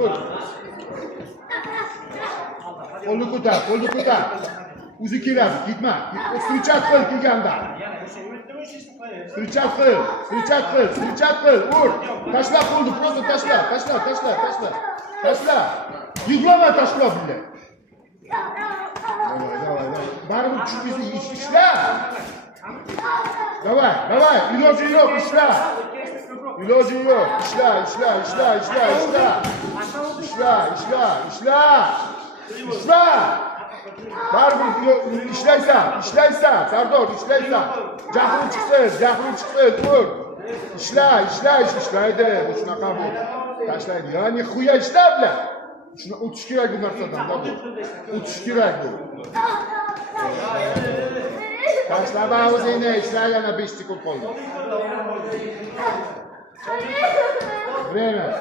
Ur. Qo'lni ko'tar. O'zi keladi, ketma. Sirchat qil kelganda. Sirchat qil. Ur. Tashla qo'lni, просто tashla. Yig'lama tashla bunga. Давай. Baribir tushibsiz ishla. Давай. Iloji yo'q, ishla. Ishla. Baribir ishlaysan. Sardor, ishlaysan. Jahling chiqsin. Ur. Ishlaydi. Shunaqa bu. Tashlaydi. Ya'ni xuya ishla bilan. Shuni o'tish kerak bu narsadan. O'tish kerak bu. Tashlama o'zingni, ishla yana 5 sekund qoldi. Время.